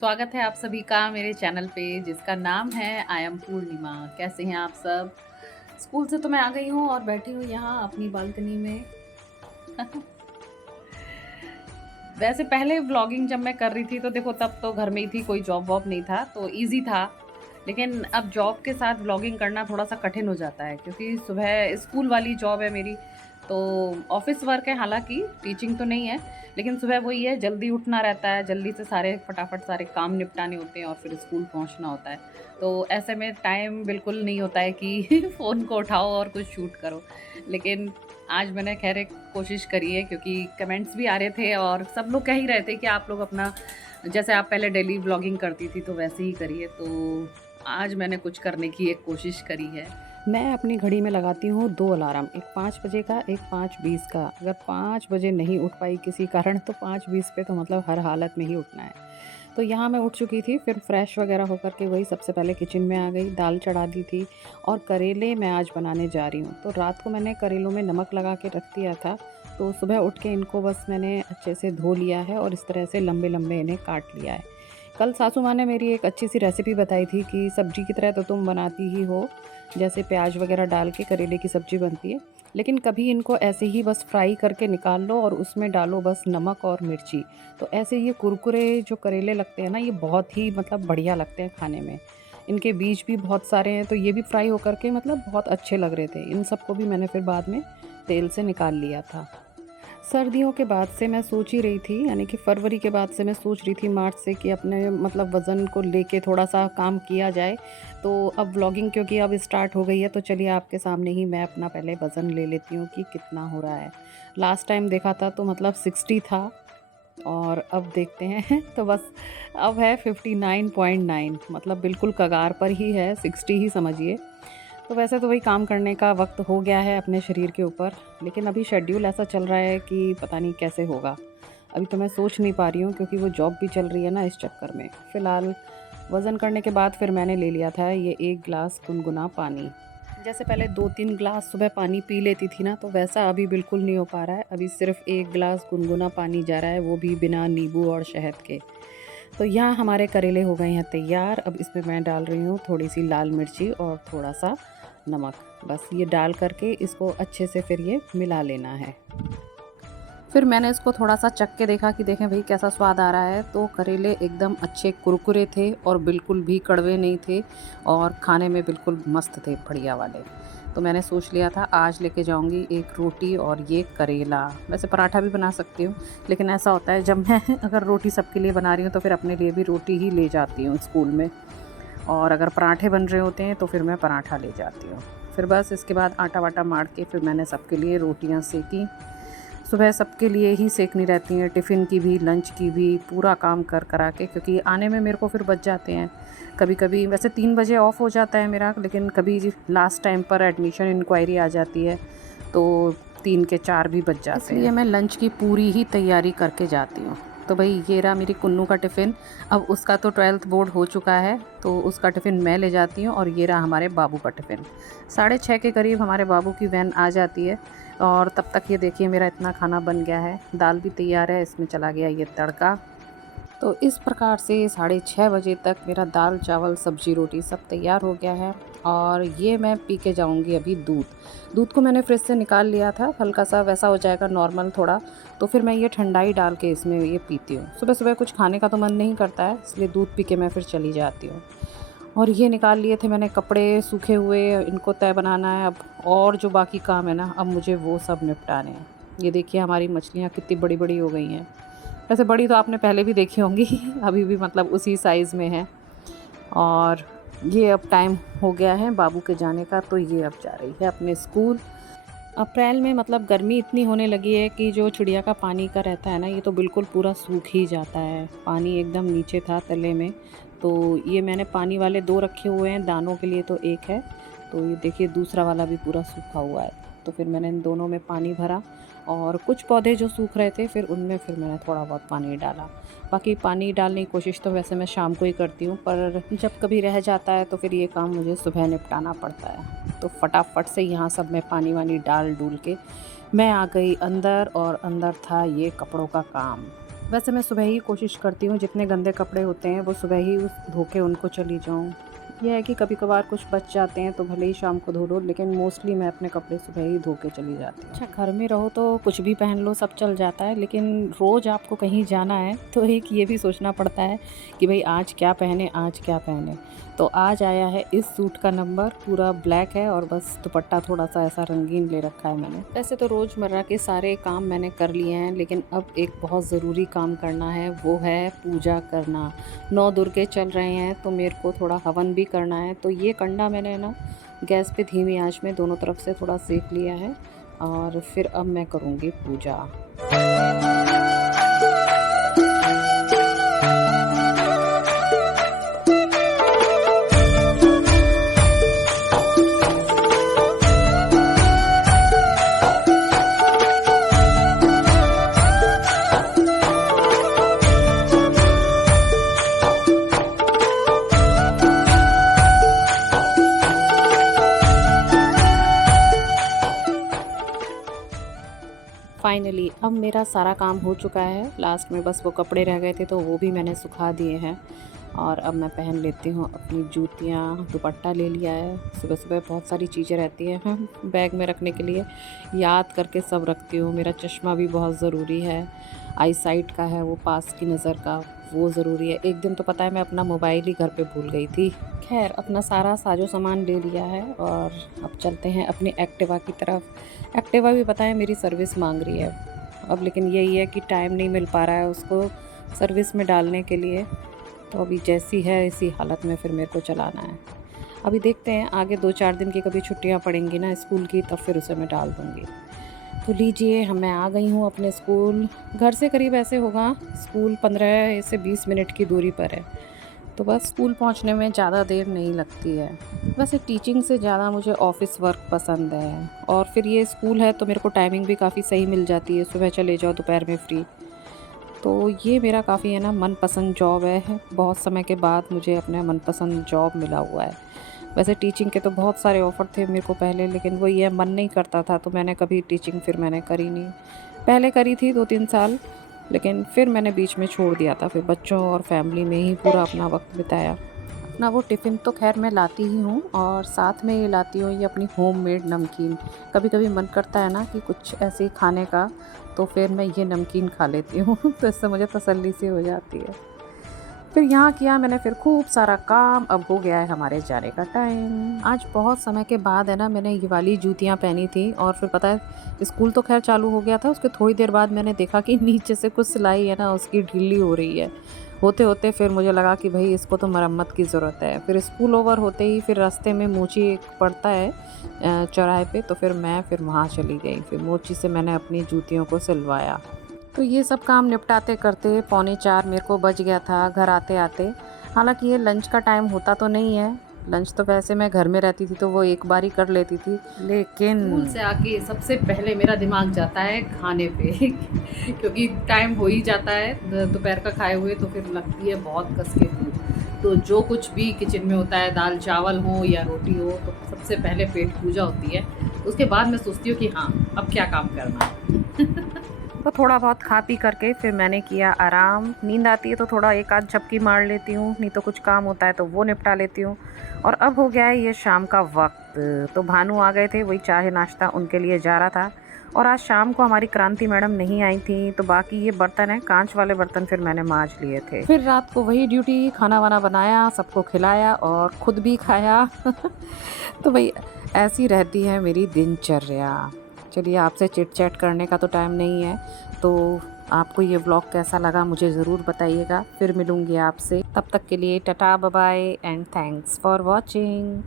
स्वागत है आप सभी का मेरे चैनल पे जिसका नाम है आई एम पूर्णिमा। कैसे हैं आप सब? स्कूल से तो मैं आ गई हूँ और बैठी हूँ यहाँ अपनी बालकनी में। वैसे पहले व्लॉगिंग जब मैं कर रही थी तो देखो तब तो घर में ही थी, कोई जॉब वॉब नहीं था तो इजी था। लेकिन अब जॉब के साथ व्लॉगिंग करना थोड़ा सा कठिन हो जाता है क्योंकि सुबह स्कूल वाली जॉब है मेरी। तो ऑफिस वर्क है, हालांकि टीचिंग तो नहीं है। लेकिन सुबह वही है, जल्दी उठना रहता है, जल्दी से सारे फटाफट सारे काम निपटाने होते हैं और फिर स्कूल पहुंचना होता है। तो ऐसे में टाइम बिल्कुल नहीं होता है कि फ़ोन को उठाओ और कुछ शूट करो। लेकिन आज मैंने खैर एक कोशिश करी है क्योंकि कमेंट्स भी आ रहे थे और सब लोग कह ही रहे थे कि आप लोग अपना जैसे आप पहले डेली व्लॉगिंग करती थी तो वैसे ही करिए। तो आज मैंने कुछ करने की एक कोशिश करी है। मैं अपनी घड़ी में लगाती हूँ 2 अलार्म, एक 5 बजे का, एक 5:20 का। अगर 5 बजे नहीं उठ पाई किसी कारण तो 5:20 पे तो मतलब हर हालत में ही उठना है। तो यहाँ मैं उठ चुकी थी, फिर फ्रेश वगैरह होकर के वही सबसे पहले किचन में आ गई, दाल चढ़ा दी थी और करेले मैं आज बनाने जा रही हूँ। तो रात को मैंने करेलों में नमक लगा के रख दिया था। तो सुबह उठ के इनको बस मैंने अच्छे से धो लिया है और इस तरह से लंबे लंबे इन्हें काट लिया है। कल सासू माँ ने मेरी एक अच्छी सी रेसिपी बताई थी कि सब्जी की तरह तो तुम बनाती ही हो, जैसे प्याज वगैरह डाल के करेले की सब्ज़ी बनती है, लेकिन कभी इनको ऐसे ही बस फ्राई करके निकाल लो और उसमें डालो बस नमक और मिर्ची। तो ऐसे ये कुरकुरे जो करेले लगते हैं ना, ये बहुत ही मतलब बढ़िया लगते हैं खाने में। इनके बीज भी बहुत सारे हैं तो ये भी फ्राई होकर के मतलब बहुत अच्छे लग रहे थे। इन सबको भी मैंने फिर बाद में तेल से निकाल लिया था। सर्दियों के बाद से मैं सोच ही रही थी, यानी कि फरवरी के बाद से मैं सोच रही थी मार्च से, कि अपने मतलब वज़न को लेके थोड़ा-सा काम किया जाए। तो अब व्लॉगिंग क्योंकि अब स्टार्ट हो गई है तो चलिए आपके सामने ही मैं अपना पहले वज़न ले लेती हूँ कि कितना हो रहा है। लास्ट टाइम देखा था तो मतलब 60 था और अब देखते हैं तो बस अब है 59.9, मतलब बिल्कुल कगार पर ही है, 60 ही समझिए। तो वैसे तो वही काम करने का वक्त हो गया है अपने शरीर के ऊपर, लेकिन अभी शेड्यूल ऐसा चल रहा है कि पता नहीं कैसे होगा। अभी तो मैं सोच नहीं पा रही हूँ क्योंकि वो जॉब भी चल रही है ना, इस चक्कर में। फ़िलहाल वज़न करने के बाद फिर मैंने ले लिया था ये 1 ग्लास गुनगुना पानी। जैसे पहले 2-3 ग्लास सुबह पानी पी लेती थी ना, तो वैसा अभी बिल्कुल नहीं हो पा रहा है। अभी सिर्फ़ 1 ग्लास गुनगुना पानी जा रहा है, वो भी बिना नींबू और शहद के। तो यहाँ हमारे करेले हो गए हैं तैयार। अब इसमें मैं डाल रही हूँ थोड़ी-सी लाल मिर्ची और थोड़ा-सा नमक। बस ये डाल करके इसको अच्छे से फिर ये मिला लेना है। फिर मैंने इसको थोड़ा-सा चख के देखा कि देखें भई कैसा स्वाद आ रहा है। तो करेले एकदम अच्छे कुरकुरे थे और बिल्कुल भी कड़वे नहीं थे और खाने में बिल्कुल मस्त थे, बढ़िया वाले। तो मैंने सोच लिया था आज लेके जाऊँगी एक रोटी और ये करेला। वैसे पराठा भी बना सकती हूँ, लेकिन ऐसा होता है जब मैं अगर रोटी सबके लिए बना रही हूँ तो फिर अपने लिए भी रोटी ही ले जाती हूँ स्कूल में। और अगर पराठे बन रहे होते हैं तो फिर मैं पराठा ले जाती हूँ। फिर बस इसके बाद आटा-वाटा मार के फिर मैंने सबके लिए रोटियाँ सेकीं। सुबह सबके लिए ही सेकनी रहती हैं, टिफ़िन की भी, लंच की भी, पूरा काम कर करा के, क्योंकि आने में मेरे को फिर बज जाते हैं। कभी-कभी वैसे 3 बजे ऑफ हो जाता है मेरा, लेकिन कभी लास्ट टाइम पर एडमिशन इंक्वायरी आ जाती है, तो 3 के 4 भी बज जाते हैं। इसलिए मैं लंच की पूरी ही तैयारी करके जाती हूँ। तो भई ये रहा मेरी कुन्नू का टिफ़िन। अब उसका तो 12th बोर्ड हो चुका है, तो उसका टिफ़िन मैं ले जाती हूँ और ये रहा हमारे बाबू का टिफ़िन। 6:30 के करीब हमारे बाबू की वैन आ जाती है और तब तक ये देखिए मेरा इतना खाना बन गया है। दाल भी तैयार है, इसमें चला गया ये तड़का। तो इस प्रकार से 6:30 बजे तक मेरा दाल, चावल, सब्ज़ी, रोटी सब तैयार हो गया है और ये मैं पी के जाऊँगी अभी दूध। दूध को मैंने फ्रिज से निकाल लिया था, हल्का-सा वैसा हो जाएगा नॉर्मल थोड़ा, तो फिर मैं ये ठंडाई डाल के इसमें ये पीती हूँ। सुबह-सुबह कुछ खाने का तो मन नहीं करता है, इसलिए दूध पी के मैं फिर चली जाती हूँ। और ये निकाल लिए थे मैंने कपड़े सूखे हुए, इनको तह बनाना है अब, और जो बाकी काम है ना, अब मुझे वो सब निपटाने हैं। ये देखिए हमारी मछलियाँ कितनी बड़ी-बड़ी हो गई हैं। वैसे बड़ी तो आपने पहले भी देखी होंगी अभी भी मतलब उसी साइज़ में है। और ये अब टाइम हो गया है बाबू के जाने का, तो ये अब जा रही है अपने स्कूल। अप्रैल में मतलब गर्मी इतनी होने लगी है कि जो चिड़िया का पानी का रहता है ना, ये तो बिल्कुल पूरा सूख ही जाता है। पानी एकदम नीचे था तले में, तो ये मैंने पानी वाले 2 रखे हुए हैं, दानों के लिए तो 1 है। तो ये देखिए दूसरा वाला भी पूरा सूखा हुआ है। तो फिर मैंने इन दोनों में पानी भरा और कुछ पौधे जो सूख रहे थे फिर उनमें फिर मैंने थोड़ा बहुत पानी डाला। बाकी पानी डालने की कोशिश तो वैसे मैं शाम को ही करती हूँ, पर जब कभी रह जाता है तो फिर ये काम मुझे सुबह निपटाना पड़ता है। तो फटाफट से यहाँ सब में पानी-वानी डाल-डूल के मैं आ गई अंदर और अंदर था ये कपड़ों का काम। वैसे मैं सुबह ही कोशिश करती हूँ जितने गंदे कपड़े होते हैं वो सुबह ही धो के उनको चली जाऊँ। ये है कि कभी-कभार कुछ बच जाते हैं तो भले ही शाम को धो लो, लेकिन मोस्टली मैं अपने कपड़े सुबह ही धो के चली जाती हूँ। अच्छा, घर में रहो तो कुछ भी पहन लो, सब चल जाता है, लेकिन रोज़ आपको कहीं जाना है तो एक ये भी सोचना पड़ता है कि भई आज क्या पहने, आज क्या पहने। तो आज आया है इस सूट का नंबर, पूरा ब्लैक है और बस दुपट्टा थोड़ा-सा ऐसा रंगीन ले रखा है मैंने। वैसे तो रोज़मर्रा के सारे काम मैंने कर लिए हैं, लेकिन अब एक बहुत ज़रूरी काम करना है, वो है पूजा करना। 9 दुर्गे चल रहे हैं तो मेरे को थोड़ा हवन भी करना है, तो ये कंडा मैंने ना गैस पे धीमी आंच में दोनों तरफ से थोड़ा सेक लिया है और फिर अब मैं करूँगी पूजा। फाइनली अब मेरा सारा काम हो चुका है। लास्ट में बस वो कपड़े रह गए थे तो वो भी मैंने सुखा दिए हैं और अब मैं पहन लेती हूँ अपनी जूतियाँ। दुपट्टा ले लिया है। सुबह सुबह बहुत सारी चीज़ें रहती हैं बैग में रखने के लिए, याद करके सब रखती हूँ। मेरा चश्मा भी बहुत ज़रूरी है, आई साइट का है, वो पास की नज़र का, वो ज़रूरी है। एक दिन तो पता है मैं अपना मोबाइल ही घर पे भूल गई थी। खैर अपना सारा साजो सामान ले लिया है और अब चलते हैं अपनी एक्टिवा की तरफ। एक्टिवा भी पता है मेरी सर्विस मांग रही है अब, लेकिन यही है कि टाइम नहीं मिल पा रहा है उसको सर्विस में डालने के लिए। तो अभी जैसी है इसी हालत में फिर मेरे को चलाना है। अभी देखते हैं आगे 2-4 दिन की कभी छुट्टियां पड़ेंगी ना स्कूल की, तब फिर उसे मैं डाल दूँगी। तो लीजिए मैं आ गई हूँ अपने स्कूल। घर से करीब ऐसे होगा स्कूल 15 से 20 मिनट की दूरी पर है, तो बस स्कूल पहुँचने में ज़्यादा देर नहीं लगती है। वैसे टीचिंग से ज़्यादा मुझे ऑफ़िस वर्क पसंद है और फिर ये स्कूल है तो मेरे को टाइमिंग भी काफ़ी सही मिल जाती है, सुबह चले जाओ दोपहर में फ्री। तो ये मेरा काफ़ी है ना मनपसंद जॉब है। बहुत समय के बाद मुझे अपना मनपसंद जॉब मिला हुआ है। वैसे टीचिंग के तो बहुत सारे ऑफ़र थे मेरे को पहले, लेकिन वो ये मन नहीं करता था तो मैंने कभी टीचिंग फिर मैंने करी नहीं। पहले करी थी 2-3 साल, लेकिन फिर मैंने बीच में छोड़ दिया था। फिर बच्चों और फैमिली में ही पूरा अपना वक्त बिताया। अपना वो टिफ़िन तो खैर मैं लाती ही हूँ और साथ में ये लाती हूँ ये अपनी होममेड नमकीन। कभी कभी मन करता है ना कि कुछ ऐसे ही खाने का, तो फिर मैं ये नमकीन खा लेती हूँ तो इससे मुझे तसल्ली सी हो जाती है। फिर यहाँ किया मैंने फिर खूब सारा काम। अब हो गया है हमारे जाने का टाइम। आज बहुत समय के बाद है ना मैंने ये वाली जूतियाँ पहनी थी और फिर पता है स्कूल तो खैर चालू हो गया था, उसके थोड़ी देर बाद मैंने देखा कि नीचे से कुछ सिलाई है ना उसकी ढीली हो रही है। होते होते फिर मुझे लगा कि भाई इसको तो मरम्मत की ज़रूरत है। फिर स्कूल ओवर होते ही फिर रास्ते में मोची एक पड़ता है चौराहे पे, तो फिर मैं वहाँ चली गई। फिर मोची से मैंने अपनी जूतियों को सिलवाया। तो ये सब काम निपटाते करते 3:45 मेरे को बज गया था घर आते आते। हालांकि ये लंच का टाइम होता तो नहीं है, लंच तो वैसे मैं घर में रहती थी तो वो एक बार ही कर लेती थी, लेकिन स्कूल से आके सबसे पहले मेरा दिमाग जाता है खाने पे क्योंकि टाइम हो ही जाता है दोपहर का खाए हुए, तो फिर लगती है बहुत कस के भूख। तो जो कुछ भी किचन में होता है, दाल चावल हो या रोटी हो, तो सबसे पहले पेट पूजा होती है। उसके बाद मैं सोचती हूँ कि हाँ अब क्या काम करना है तो थोड़ा बहुत खा पी करके फिर मैंने किया आराम। नींद आती है तो थोड़ा एक आध झपकी मार लेती हूँ, नहीं तो कुछ काम होता है तो वो निपटा लेती हूँ। और अब हो गया है ये शाम का वक्त, तो भानु आ गए थे, वही चाय नाश्ता उनके लिए जा रहा था। और आज शाम को हमारी क्रांति मैडम नहीं आई थी, तो बाकी ये बर्तन है कांच वाले बर्तन फिर मैंने मांज लिए थे। फिर रात को वही ड्यूटी, खाना वाना बनाया, सबको खिलाया और खुद भी खाया तो भाई ऐसी रहती है मेरी दिनचर्या। चलिए आपसे चिट चैट करने का तो टाइम नहीं है, तो आपको ये व्लॉग कैसा लगा मुझे ज़रूर बताइएगा। फिर मिलूँगी आपसे, तब तक के लिए ta ta bye bye and thanks for watching.